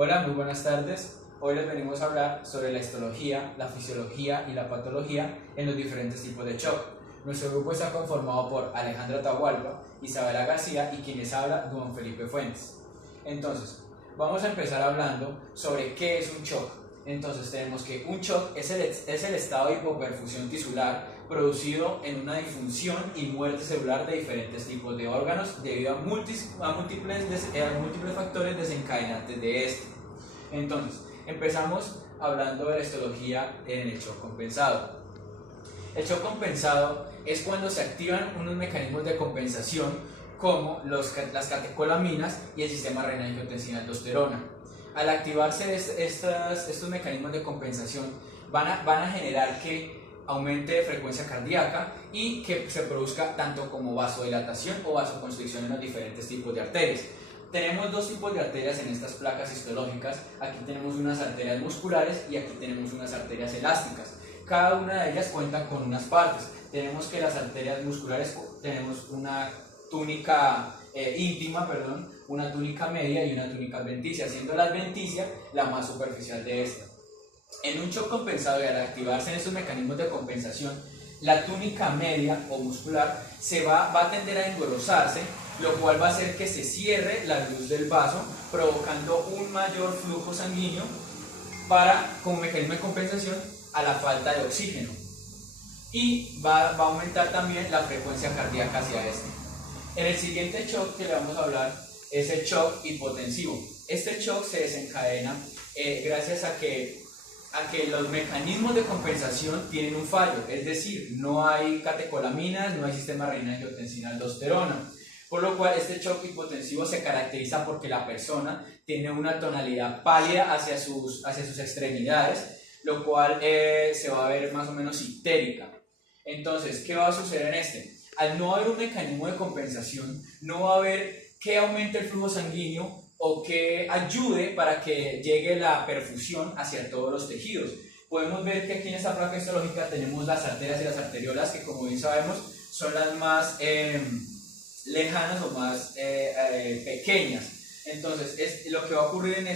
Hola, muy buenas tardes. Hoy les venimos a hablar sobre la histología, la fisiología y la patología en los diferentes tipos de shock. Nuestro grupo está conformado por Alejandra Tahualpa, Isabela García y quien les habla, Don Felipe Fuentes. Entonces, vamos a empezar hablando sobre qué es un shock. Entonces tenemos que un shock es el estado de hipoperfusión tisular producido en una disfunción y muerte celular de diferentes tipos de órganos debido a múltiples factores desencadenantes de este. Entonces, empezamos hablando de la histología en el shock compensado. El shock compensado es cuando se activan unos mecanismos de compensación como las catecolaminas y el sistema renina-angiotensina-aldosterona. Al activarse estos mecanismos de compensación van a generar que aumente de frecuencia cardíaca y que se produzca tanto como vasodilatación o vasoconstricción en los diferentes tipos de arterias. Tenemos dos tipos de arterias en estas placas histológicas. Aquí tenemos unas arterias musculares y aquí tenemos unas arterias elásticas. Cada una de ellas cuenta con unas partes. Tenemos que las arterias musculares tenemos una túnica íntima, una túnica media y una túnica adventicia, siendo la adventicia la más superficial de esta. En un shock compensado y al activarse en estos mecanismos de compensación, la túnica media o muscular va a tender a engrosarse, lo cual va a hacer que se cierre la luz del vaso, provocando un mayor flujo sanguíneo como mecanismo de compensación a la falta de oxígeno. Y va a aumentar también la frecuencia cardíaca hacia este. En el siguiente shock que le vamos a hablar es el shock hipotensivo. Este shock se desencadena gracias a que los mecanismos de compensación tienen un fallo, es decir, no hay catecolaminas, no hay sistema renina-angiotensina-aldosterona, por lo cual este shock hipotensivo se caracteriza porque la persona tiene una tonalidad pálida hacia sus extremidades, lo cual se va a ver más o menos ictérica. Entonces, ¿qué va a suceder en este? Al no haber un mecanismo de compensación, no va a haber que aumente el flujo sanguíneo o que ayude para que llegue la perfusión hacia todos los tejidos. Podemos ver que aquí en esta placa histológica tenemos las arterias y las arteriolas, que como bien sabemos son las más lejanas o más pequeñas. Entonces lo que va a ocurrir en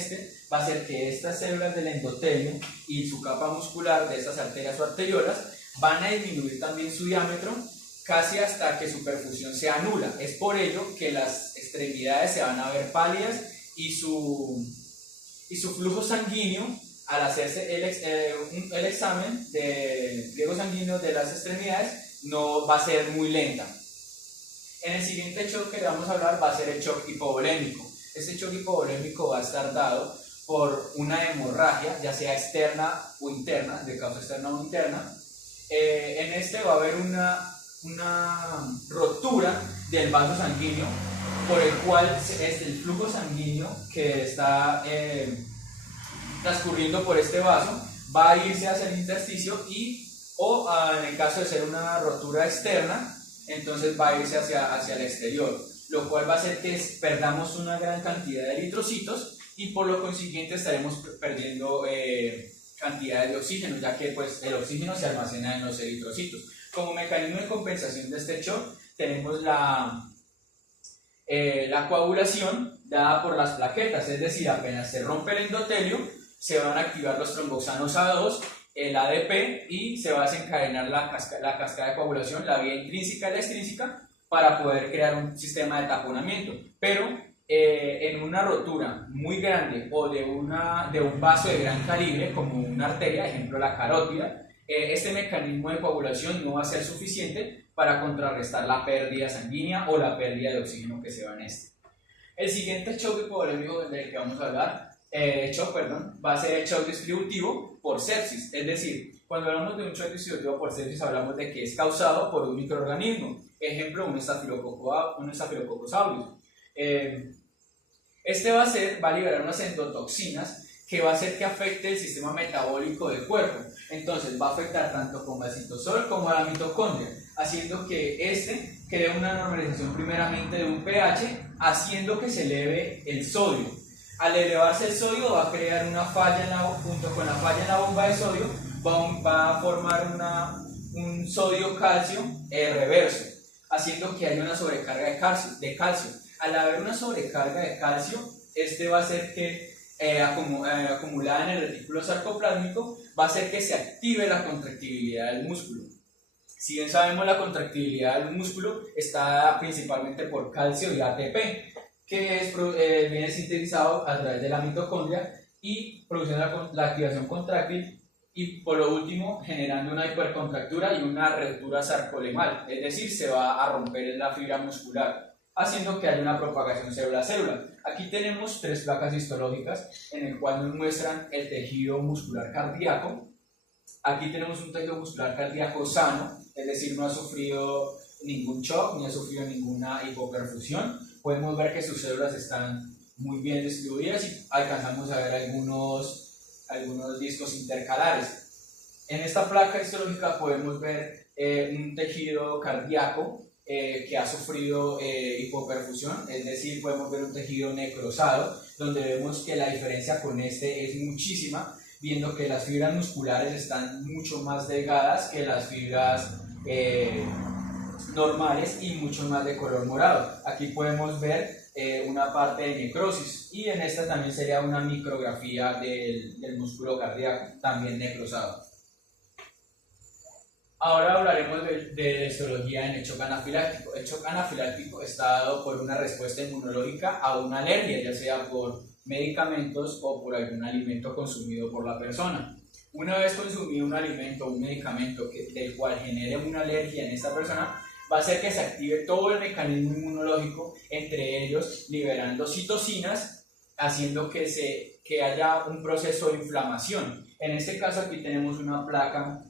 va a ser que estas células del endotelio y su capa muscular de estas arterias o arteriolas van a disminuir también su diámetro casi hasta que su perfusión sea nula. Es por ello que las extremidades se van a ver pálidas y su flujo sanguíneo, al hacerse el examen de riego sanguíneo de las extremidades, no va a ser muy lenta. En el siguiente shock que le vamos a hablar va a ser el shock hipovolémico. Este shock hipovolémico va a estar dado por una hemorragia, ya sea externa o interna, de causa externa o interna. En este va a haber una rotura del vaso sanguíneo, por el cual el flujo sanguíneo que está transcurriendo por este vaso va a irse hacia el intersticio o en el caso de ser una rotura externa, entonces va a irse hacia el exterior, lo cual va a hacer que perdamos una gran cantidad de eritrocitos y por lo consiguiente estaremos perdiendo cantidades de oxígeno, ya que pues, el oxígeno se almacena en los eritrocitos. Como mecanismo de compensación de este shock tenemos la coagulación dada por las plaquetas, es decir, apenas se rompe el endotelio, se van a activar los tromboxanos A2, el ADP y se va a desencadenar la cascada de coagulación, la vía intrínseca y la extrínseca, para poder crear un sistema de taponamiento. Pero en una rotura muy grande o de un vaso de gran calibre, como una arteria, ejemplo la carótida, este mecanismo de coagulación no va a ser suficiente para contrarrestar la pérdida sanguínea o la pérdida de oxígeno que se va en este. El siguiente shock hipovolémico del que vamos a hablar, va a ser el shock distributivo por sepsis. Es decir, cuando hablamos de un shock distributivo por sepsis hablamos de que es causado por un microorganismo, ejemplo un Staphylococcus aureus. Este va a liberar unas endotoxinas que va a hacer que afecte el sistema metabólico del cuerpo. Entonces va a afectar tanto como al citosol como a la mitocondria, haciendo que cree una normalización primeramente de un pH, haciendo que se eleve el sodio. Al elevarse el sodio va a crear una falla junto con la falla en la bomba de sodio, va a formar un sodio-calcio reverso, haciendo que haya una sobrecarga de calcio. Al haber una sobrecarga de calcio, va a hacer que acumulada en el retículo sarcoplásmico va a hacer que se active la contractibilidad del músculo. Si bien sabemos, la contractibilidad del músculo está dada principalmente por calcio y ATP, que viene sintetizado a través de la mitocondria y produciendo la activación contráctil, y por lo último generando una hipercontractura y una ruptura sarcolemal, es decir, se va a romper la fibra muscular, haciendo que haya una propagación célula a célula. Aquí tenemos tres placas histológicas en el cual nos muestran el tejido muscular cardíaco. Aquí tenemos un tejido muscular cardíaco sano, es decir, no ha sufrido ningún shock ni ha sufrido ninguna hipoperfusión. Podemos ver que sus células están muy bien distribuidas y alcanzamos a ver algunos discos intercalares. En esta placa histológica podemos ver un tejido cardíaco que ha sufrido hipoperfusión, es decir, podemos ver un tejido necrosado, donde vemos que la diferencia con este es muchísima, viendo que las fibras musculares están mucho más delgadas que las fibras normales y mucho más de color morado. Aquí podemos ver una parte de necrosis, y en esta también sería una micrografía del músculo cardíaco, también necrosado. Ahora hablaremos de histología en el shock anafiláctico. El shock anafiláctico está dado por una respuesta inmunológica a una alergia, ya sea por medicamentos o por algún alimento consumido por la persona. Una vez consumido un alimento o un medicamento del cual genere una alergia en esta persona, va a hacer que se active todo el mecanismo inmunológico, entre ellos liberando citocinas, haciendo que haya un proceso de inflamación. En este caso aquí tenemos una placa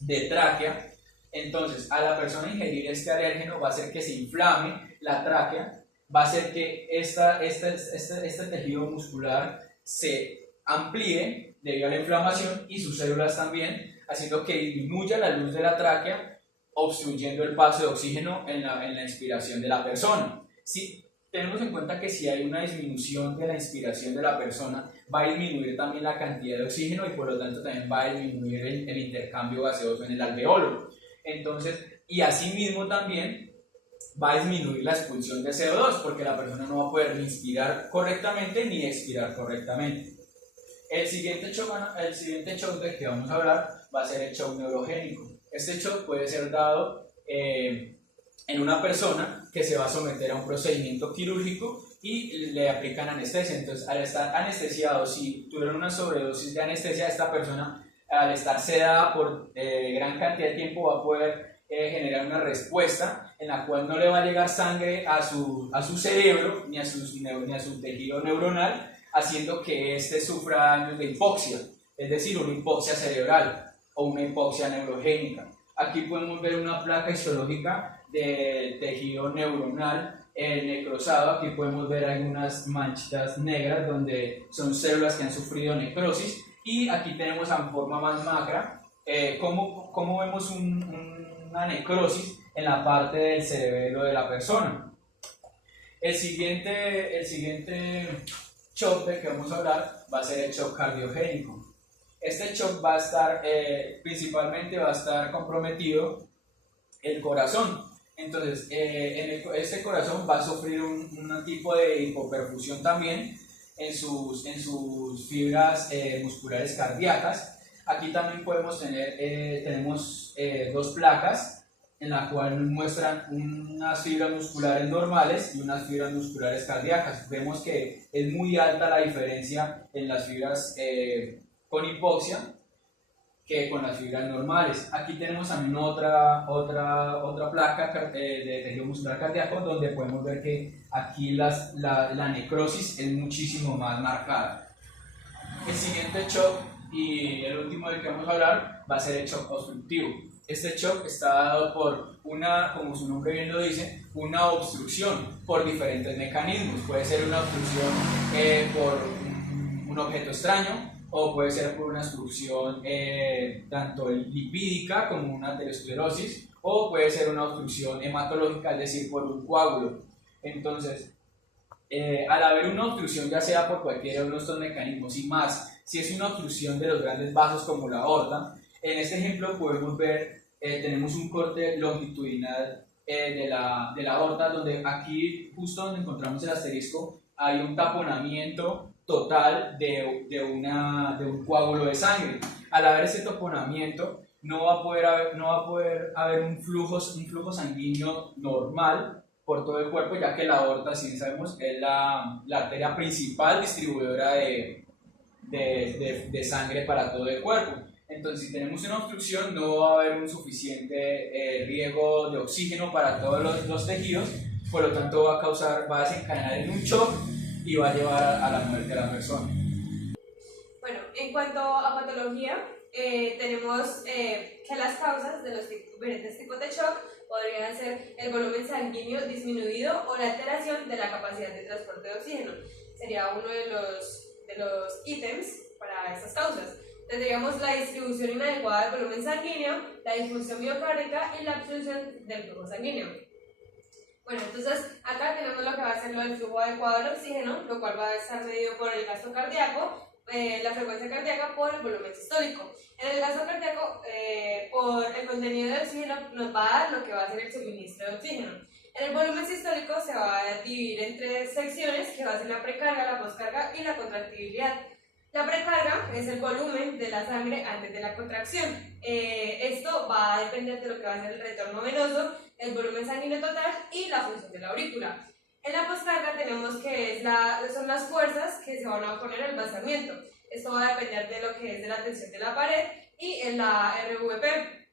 de tráquea. Entonces, a la persona ingerir este alérgeno va a hacer que se inflame la tráquea, va a hacer que este tejido muscular se amplíe debido a la inflamación y sus células también, haciendo que disminuya la luz de la tráquea, obstruyendo el paso de oxígeno en la inspiración de la persona. Si tenemos en cuenta que si hay una disminución de la inspiración de la persona, va a disminuir también la cantidad de oxígeno y por lo tanto también va a disminuir el intercambio gaseoso en el alveolo. Entonces, y asimismo también va a disminuir la expulsión de CO2, porque la persona no va a poder ni inspirar correctamente ni expirar correctamente. El siguiente shock del que vamos a hablar va a ser el shock neurogénico. Este shock puede ser dado en una persona que se va a someter a un procedimiento quirúrgico y le aplican anestesia. Entonces, al estar anestesiado, si tuvieron una sobredosis de anestesia, esta persona, al estar sedada por gran cantidad de tiempo, va a poder generar una respuesta en la cual no le va a llegar sangre a su cerebro ni a su tejido neuronal, haciendo que éste sufra daños de hipoxia, es decir, una hipoxia cerebral o una hipoxia neurogénica. Aquí podemos ver una placa histológica de tejido neuronal necrosado. Aquí podemos ver algunas manchitas negras donde son células que han sufrido necrosis, y aquí tenemos en forma más macra cómo vemos una necrosis en la parte del cerebelo de la persona. El siguiente shock del que vamos a hablar va a ser el shock cardiogénico. Este shock va a estar, principalmente va a estar comprometido el corazón. Entonces, este corazón va a sufrir un tipo de hipoperfusión también en sus fibras musculares cardíacas. Aquí también podemos tenemos dos placas en la cual nos muestran unas fibras musculares normales y unas fibras musculares cardíacas. Vemos que es muy alta la diferencia en las fibras con hipoxia que con las fibras normales. Aquí tenemos también otra placa de tejido muscular cardíaco, donde podemos ver que aquí la necrosis es muchísimo más marcada. El siguiente shock y el último del que vamos a hablar va a ser el shock obstructivo. Este shock está dado por como su nombre bien lo dice, una obstrucción por diferentes mecanismos. Puede ser una obstrucción por un objeto extraño, o puede ser por una obstrucción tanto lipídica como una aterosclerosis, o puede ser una obstrucción hematológica, es decir, por un coágulo. Entonces, al haber una obstrucción, ya sea por cualquiera de estos mecanismos, y más si es una obstrucción de los grandes vasos como la aorta, en este ejemplo podemos ver, tenemos un corte longitudinal de la aorta, donde aquí, justo donde encontramos el asterisco, hay un taponamiento total de un coágulo de sangre. Al haber ese taponamiento, no va a poder haber un flujo sanguíneo normal por todo el cuerpo, ya que la aorta, si sabemos, es la arteria principal distribuidora de sangre para todo el cuerpo. Entonces, si tenemos una obstrucción, no va a haber un suficiente riego de oxígeno para todos los tejidos, por lo tanto va a desencadenar en un shock y va a llevar a la muerte de la persona. Bueno, en cuanto a patología, tenemos que las causas de los diferentes tipos de shock podrían ser el volumen sanguíneo disminuido o la alteración de la capacidad de transporte de oxígeno. Sería uno de los ítems para estas causas. Tendríamos la distribución inadecuada del volumen sanguíneo, la disfunción miocárdica y la obstrucción del flujo sanguíneo. Bueno, entonces acá tenemos lo que va a ser lo del flujo adecuado del oxígeno, lo cual va a estar medido por el gasto cardíaco, la frecuencia cardíaca por el volumen sistólico. En el gasto cardíaco, por el contenido de oxígeno, nos va a dar lo que va a ser el suministro de oxígeno. En el volumen sistólico se va a dividir en tres secciones, que va a ser la precarga, la poscarga y la contractibilidad. La precarga es el volumen de la sangre antes de la contracción. Esto va a depender de lo que va a ser el retorno venoso, el volumen sanguíneo total y la función de la aurícula. En la poscarga tenemos que son las fuerzas que se van a oponer al vaciamiento. Esto va a depender de lo que es de la tensión de la pared y en la RVP.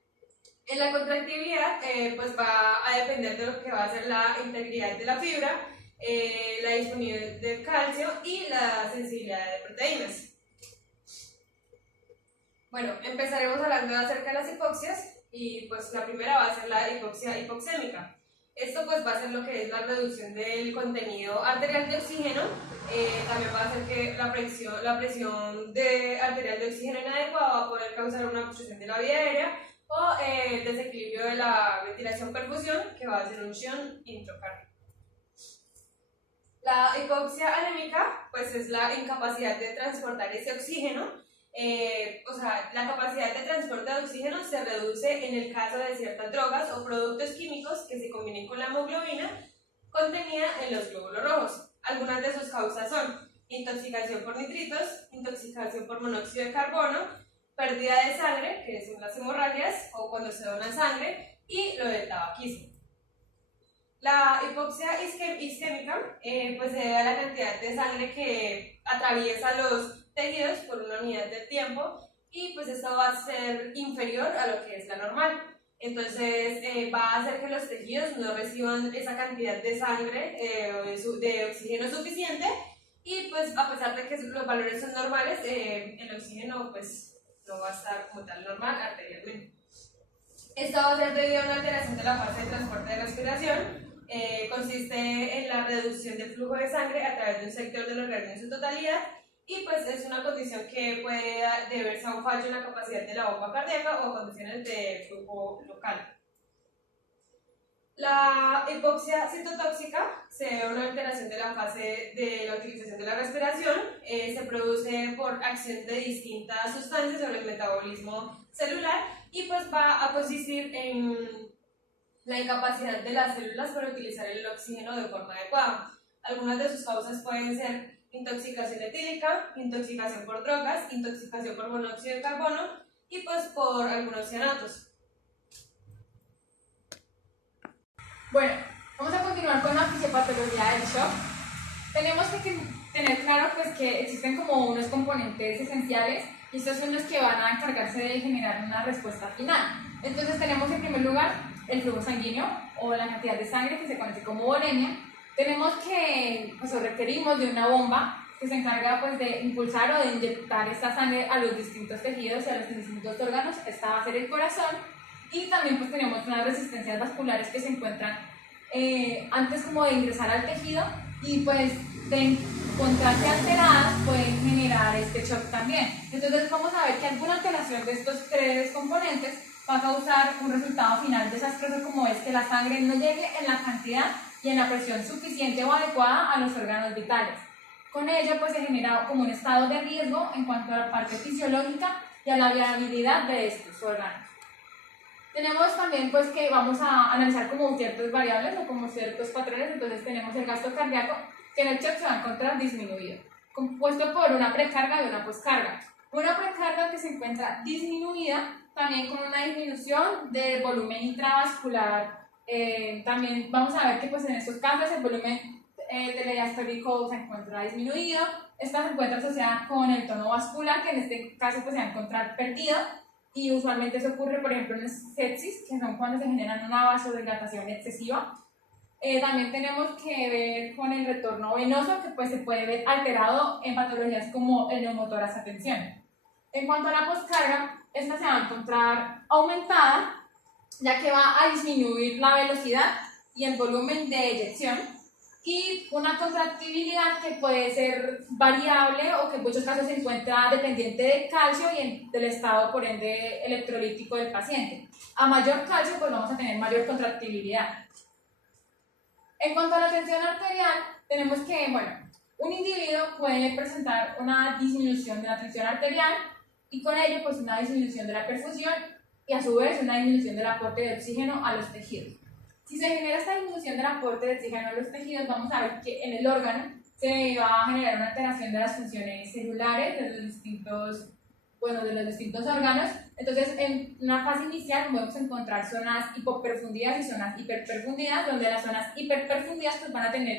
En la contractibilidad pues va a depender de lo que va a ser la integridad de la fibra, la disponibilidad de calcio y la sensibilidad de proteínas. Bueno, empezaremos hablando acerca de las hipoxias y pues la primera va a ser la hipoxia hipoxémica. Esto pues va a ser lo que es la reducción del contenido arterial de oxígeno, también va a hacer que la presión arterial de oxígeno inadecuada va a poder causar una obstrucción de la vía aérea o el desequilibrio de la ventilación-perfusión, que va a ser un shunt intracardíaco. La hipoxia anémica pues es la incapacidad de transportar ese oxígeno. La capacidad de transporte de oxígeno se reduce en el caso de ciertas drogas o productos químicos que se combinen con la hemoglobina contenida en los glóbulos rojos. Algunas de sus causas son intoxicación por nitritos, intoxicación por monóxido de carbono, pérdida de sangre, que son las hemorragias o cuando se dona sangre, y lo del tabaquismo. La hipoxia isquémica pues se debe a la cantidad de sangre que atraviesa los tejidos por una unidad de tiempo y pues esto va a ser inferior a lo que es la normal. Entonces va a hacer que los tejidos no reciban esa cantidad de sangre de oxígeno suficiente y pues a pesar de que los valores son normales, el oxígeno pues no va a estar como tal normal arterialmente. Esto va a ser debido a una alteración de la fase de transporte de respiración. Consiste en la reducción del flujo de sangre a través de un sector del organismo en su totalidad y pues es una condición que puede deberse a un fallo en la capacidad de la bomba cardíaca o condiciones de flujo local. La hipoxia citotóxica se debe a una alteración de la fase de la utilización de la respiración, se produce por acción de distintas sustancias sobre el metabolismo celular y pues va a consistir en la incapacidad de las células para utilizar el oxígeno de forma adecuada. Algunas de sus causas pueden ser intoxicación etílica, intoxicación por drogas, intoxicación por monóxido de carbono y pues por algunos cianatos. Bueno, vamos a continuar con la fisiopatología del shock. Tenemos que tener claro pues, que existen como unos componentes esenciales y estos son los que van a encargarse de generar una respuesta final. Entonces tenemos en primer lugar el flujo sanguíneo o la cantidad de sangre que se conoce como volemia. Tenemos que, pues, requerimos de una bomba que se encarga pues, de impulsar o de inyectar esta sangre a los distintos tejidos y a los distintos órganos. Esta va a ser el corazón. Y también pues, tenemos unas resistencias vasculares que se encuentran antes como de ingresar al tejido y pues de encontrarse alteradas pueden generar este shock también. Entonces vamos a ver que alguna alteración de estos tres componentes va a causar un resultado final desastroso como es que la sangre no llegue en la cantidad y en la presión suficiente o adecuada a los órganos vitales. Con ello pues se genera como un estado de riesgo en cuanto a la parte fisiológica y a la viabilidad de estos órganos. Tenemos también pues que vamos a analizar como ciertas variables o como ciertos patrones, entonces tenemos el gasto cardíaco que en el shock se va a encontrar disminuido, compuesto por una precarga y una poscarga. Una precarga que se encuentra disminuida, también con una disminución del volumen intravascular. También vamos a ver que pues, en estos casos el volumen telediastólico se encuentra disminuido. Esta se encuentra asociada con el tono vascular, que en este caso pues, se va a encontrar perdido. Y usualmente eso ocurre, por ejemplo, en sepsis, que son cuando se generan una vasodilatación excesiva. También tenemos que ver con el retorno venoso, que pues, se puede ver alterado en patologías como el neumotórax a tensión. En cuanto a la poscarga, esta se va a encontrar aumentada, ya que va a disminuir la velocidad y el volumen de eyección, y una contractibilidad que puede ser variable o que en muchos casos se encuentra dependiente del calcio y del estado, por ende, electrolítico del paciente. A mayor calcio, pues vamos a tener mayor contractibilidad. En cuanto a la tensión arterial, tenemos que, bueno, un individuo puede presentar una disminución de la tensión arterial y con ello, pues, una disminución de la perfusión y a su vez una disminución del aporte de oxígeno a los tejidos. Si se genera esta disminución del aporte de oxígeno a los tejidos, vamos a ver que en el órgano se va a generar una alteración de las funciones celulares de los distintos órganos. Entonces, en una fase inicial podemos encontrar zonas hipoperfundidas y zonas hiperperfundidas, donde las zonas hiperperfundidas pues, van a tener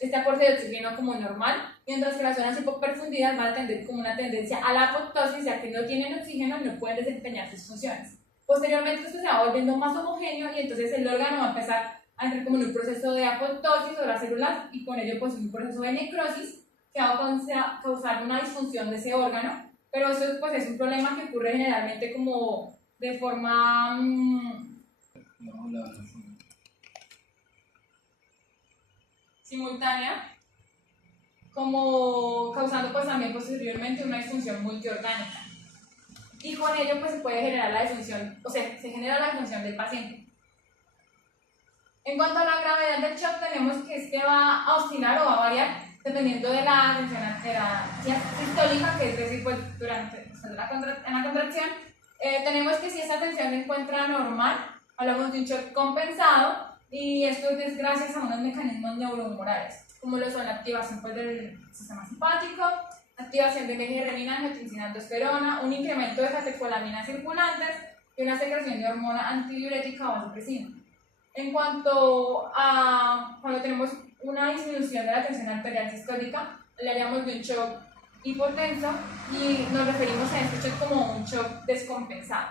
este aporte de oxígeno como normal, mientras que las zonas hipoperfundidas van a tener como una tendencia a la apoptosis, ya que no tienen oxígeno y no pueden desempeñar sus funciones. Posteriormente esto se va volviendo más homogéneo y entonces el órgano va a empezar a entrar como en un proceso de apoptosis de las células y con ello pues un proceso de necrosis que va a causar una disfunción de ese órgano, pero eso pues es un problema que ocurre generalmente como de forma simultánea, como causando pues también posteriormente una disfunción multiorgánica. Y con ello pues se puede generar la disfunción, o sea, se genera la disfunción del paciente. En cuanto a la gravedad del shock, tenemos que este va a oscilar o va a variar dependiendo de la tensión sistólica, que es decir, pues en la contracción. Tenemos que si esta tensión se encuentra normal, hablamos de un shock compensado, y esto es gracias a unos mecanismos neurohumorales, como lo son la activación pues, del sistema simpático, activación del eje renina, angiotensina, aldosterona, un incremento de catecolaminas circulantes y una secreción de hormona antidiurética o vasopresina. En cuanto a cuando tenemos una disminución de la tensión arterial sistólica, le haríamos de un shock hipotenso y nos referimos a este shock como un shock descompensado.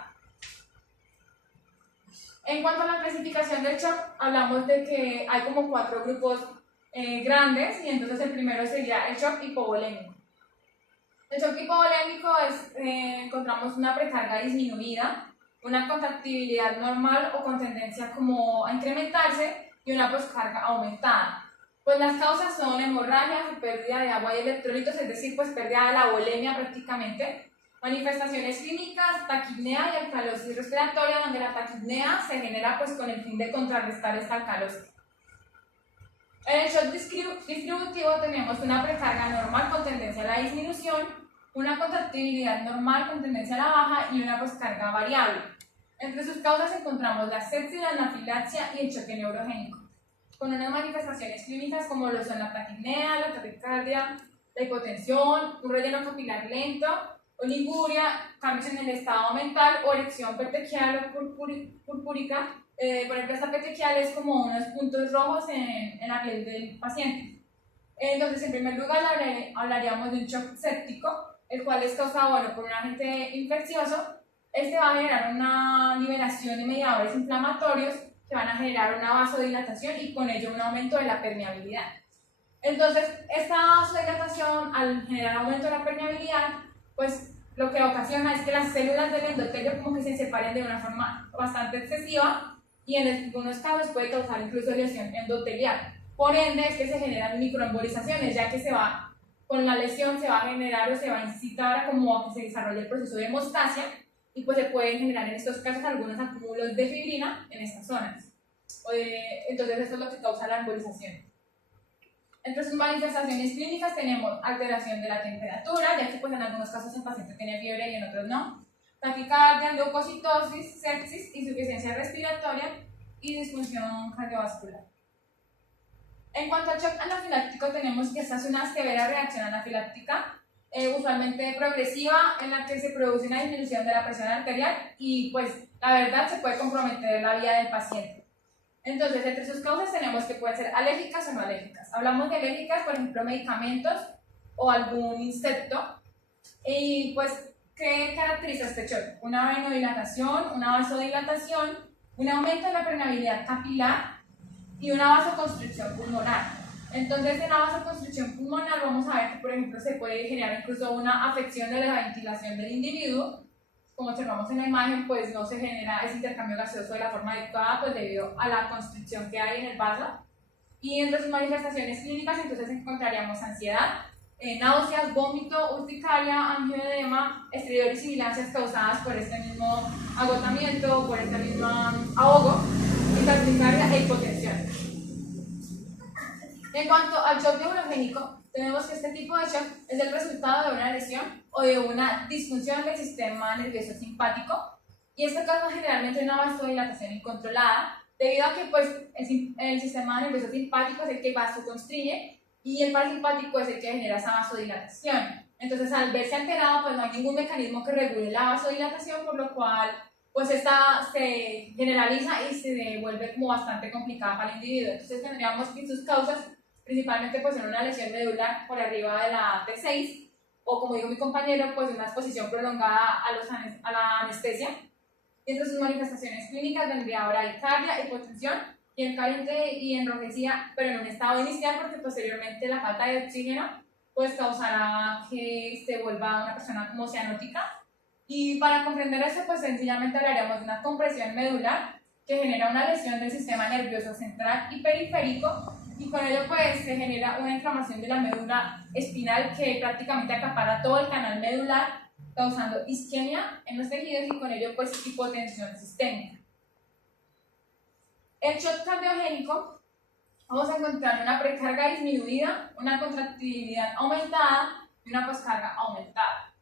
En cuanto a la clasificación del shock, hablamos de que hay como 4 grupos grandes, y entonces el primero sería el shock hipovolémico. El shock hipovolémico encontramos una precarga disminuida, una contractibilidad normal o con tendencia como a incrementarse y una poscarga aumentada. Pues las causas son hemorragias y pérdida de agua y electrolitos, es decir, pues pérdida de la volemia prácticamente. Manifestaciones clínicas, taquipnea y alcalosis respiratoria, donde la taquipnea se genera pues con el fin de contrarrestar esta alcalosis. En el shock distributivo tenemos una precarga normal con tendencia a la disminución, una contractibilidad normal con tendencia a la baja y una poscarga variable. Entre sus causas encontramos la sepsis, la anafilaxia y el choque neurogénico, con unas manifestaciones clínicas como lo son la taquipnea, la taquicardia, la hipotensión, un relleno capilar lento, oliguria, cambios en el estado mental o erección petequial o purpúrica. Por ejemplo, esta petequial es como unos puntos rojos en la piel del paciente. Entonces, en primer lugar, hablaríamos de un shock séptico, el cual es causado por un agente infeccioso. Este va a generar una liberación de mediadores inflamatorios que van a generar una vasodilatación y con ello un aumento de la permeabilidad. Entonces, esta vasodilatación, al generar aumento de la permeabilidad, pues lo que ocasiona es que las células del endotelio como que se separen de una forma bastante excesiva y en algunos casos puede causar incluso lesión endotelial. Por ende, es que se generan microembolizaciones, ya que con la lesión se va a generar o se va a incitar como a que se desarrolle el proceso de hemostasia y pues se pueden generar en estos casos algunos acúmulos de fibrina en estas zonas. Entonces esto es lo que causa la embolización. Entre sus manifestaciones clínicas tenemos alteración de la temperatura, ya que pues en algunos casos el paciente tiene fiebre y en otros no, taquicardia, leucocitosis, sepsis, insuficiencia respiratoria y disfunción cardiovascular. En cuanto al shock anafiláctico, tenemos que esta es una severa reacción anafiláctica, usualmente progresiva, en la que se produce una disminución de la presión arterial y pues la verdad se puede comprometer la vida del paciente. Entonces, entre sus causas tenemos que pueden ser alérgicas o no alérgicas. Hablamos de alérgicas, por ejemplo, medicamentos o algún insecto. Y pues, ¿qué caracteriza este shock? Una venodilatación, una vasodilatación, un aumento de la permeabilidad capilar y una vasoconstricción pulmonar. Entonces, en la vasoconstricción pulmonar vamos a ver que, por ejemplo, se puede generar incluso una afección de la ventilación del individuo. Como observamos en la imagen, pues no se genera ese intercambio gaseoso de la forma adecuada, pues debido a la constricción que hay en el vaso. Y entre sus manifestaciones clínicas, entonces encontraríamos ansiedad, náuseas, vómito, urticaria, angioedema, estridor y sibilancias causadas por este mismo agotamiento, por este mismo ahogo, y taquicardia e hipotensión. En cuanto al shock neurogénico, tenemos que este tipo de shock es el resultado de una lesión o de una disfunción del sistema nervioso simpático, y esto causa generalmente una vasodilatación incontrolada, debido a que pues, el sistema nervioso simpático es el que vasoconstriñe y el parasimpático es el que genera esa vasodilatación. Entonces, al verse alterado, pues no hay ningún mecanismo que regule la vasodilatación, por lo cual pues esta se generaliza y se vuelve como bastante complicada para el individuo. Entonces, tendríamos que sus causas principalmente pues en una lesión medular por arriba de la T6, o como dijo mi compañero, pues una exposición prolongada a la anestesia. Y entre sus manifestaciones clínicas vendría bradicardia, hipotensión, piel caliente y enrojecida, pero en un estado inicial, porque posteriormente la falta de oxígeno pues causará que se vuelva una persona como cianótica. Y para comprender eso, pues sencillamente hablaríamos de una compresión medular que genera una lesión del sistema nervioso central y periférico, y con ello pues se genera una inflamación de la médula espinal que prácticamente acapara todo el canal medular, causando isquemia en los tejidos y con ello pues hipotensión sistémica. El shock cardiogénico, vamos a encontrar una precarga disminuida, una contractilidad aumentada y una poscarga aumentada.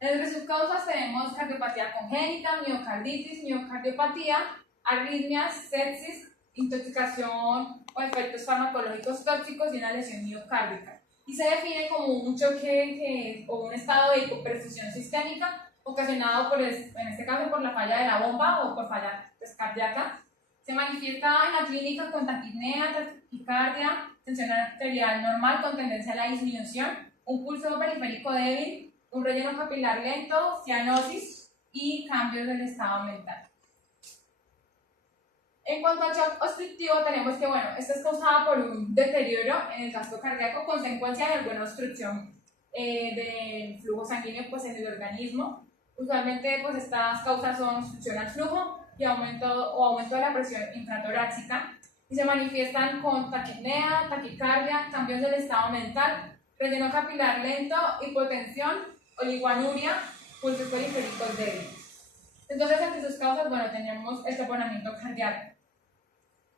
Entre sus causas tenemos cardiopatía congénita, miocarditis, miocardiopatía, arritmias, sepsis, intoxicación o efectos farmacológicos tóxicos y una lesión miocárdica. Y se define como un choque o un estado de hipoperfusión sistémica ocasionado en este caso por la falla de la bomba o por falla cardíaca. Se manifiesta en la clínica con taquipnea, taquicardia, tensión arterial normal con tendencia a la disminución, un pulso periférico débil, un relleno capilar lento, cianosis y cambios del estado mental. En cuanto al shock obstructivo, tenemos que, bueno, esto es causado por un deterioro en el gasto cardíaco, consecuencia de alguna obstrucción del flujo sanguíneo pues, en el organismo. Usualmente, pues, estas causas son obstrucción al flujo y aumento de la presión intratorácica, y se manifiestan con taquipnea, taquicardia, cambios del estado mental, relleno capilar lento, hipotensión, oliguanuria, pulsos periféricos débiles. Entonces, entre sus causas, bueno, tenemos el taponamiento cardíaco.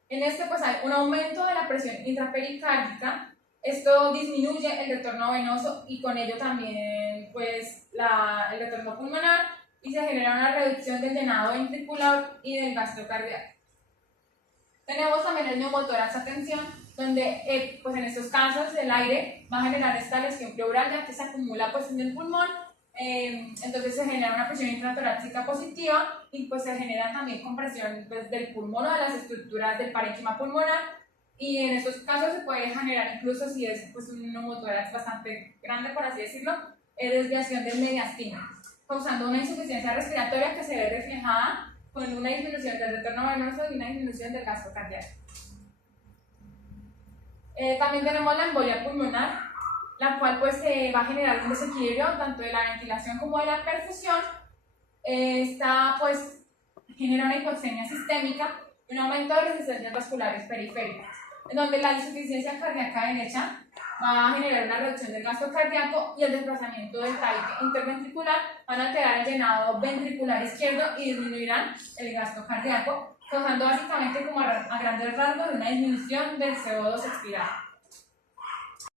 En este, pues, hay un aumento de la presión intrapericárdica. Esto disminuye el retorno venoso y con ello también, pues, el retorno pulmonar, y se genera una reducción del llenado ventricular y del gasto cardíaco. Tenemos también el neumotórax a tensión, donde, pues, en estos casos el aire va a generar esta lesión pleural, ya que se acumula pues, en el pulmón. Entonces se genera una presión intratorácica positiva y pues se genera también compresión pues, del pulmón o de las estructuras del parénquima pulmonar, y en estos casos se puede generar, incluso si es pues, un neumotórax bastante grande, por así decirlo, desviación del mediastino, causando una insuficiencia respiratoria que se ve reflejada con una disminución del retorno venoso y una disminución del gasto cardíaco. También tenemos la embolia pulmonar, la cual pues va a generar un desequilibrio tanto de la ventilación como de la perfusión. Esta pues genera una hipoxemia sistémica y un aumento de resistencias vasculares periféricas, en donde la insuficiencia cardíaca derecha va a generar una reducción del gasto cardíaco y el desplazamiento del tabique interventricular van a alterar el llenado ventricular izquierdo y disminuirán el gasto cardíaco, causando básicamente como a grandes rasgos una disminución del CO2 expirado.